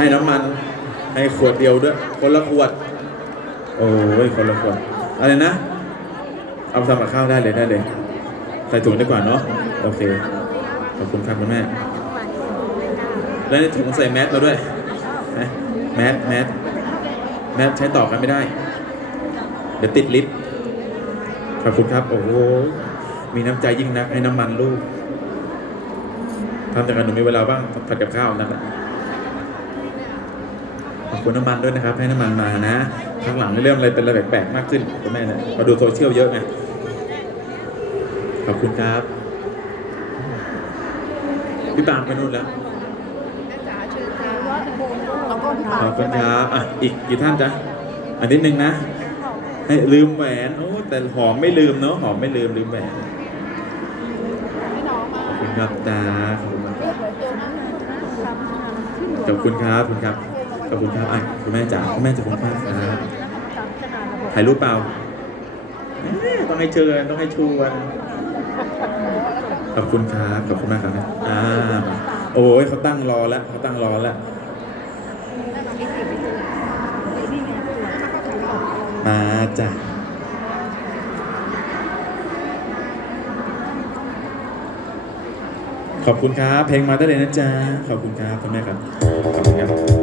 ให้น้ำมัน ให้ขวดเดียวด้วย คนละขวด โอ้ยคนละขวด อะไรนะ เอาทำกับข้าวได้เลยได้เลย ใส่ถุงดีกว่าเนาะ โอเค ขอบคุณครับคุณแม่ แล้วในถุงใส่แมสมาด้วย แมสแมสแมสใช้ต่อกันไม่ได้ เดี๋ยวติดลิฟต์ขอบคุณครับ โอ้โห มีน้ำใจยิ่งนักให้น้ำมันลูกทำจากกันหนูมีเวลาบ้างผัดกับข้าวนั่นแหละ คุณน้ำมันด้วยนะครับ ให้น้ำมันมานะข้างหลังเริ่มอะไรเป็นอะไรแปลกๆมากขึ้นคุณแม่เนี่ยมาดูโซเชียลเยอะไงขอบคุณครับพี่ปางไปนู่นแล้วขอบคุณครับอะอีกกี่ท่านจ๊ะอันนิดนึงนะให้ลืมแหวนโอ้แต่หอมไม่ลืมเนาะหอมไม่ลืมลืมแหวนขอบคุณครับจ้าขอบคุณครับขอบคุณครับขอบคุณครับ ขอบคุณครับอะคุณแม่จ๋าคุณแม่จะคุณป้าครับถ่ายรูปเปล่าต้องให้เชิญต้องให้ชวนขอบคุณครับขอบคุณมากครับอ่าโอ้ยเขาตั้งรอแล้วเขาตั้งรอแล้วมาจ้ะขอบคุณครับ เพลงมาได้เลยนะจ๊ะ ขอบคุณครับคุณแม่ครับ ขอบคุณครับ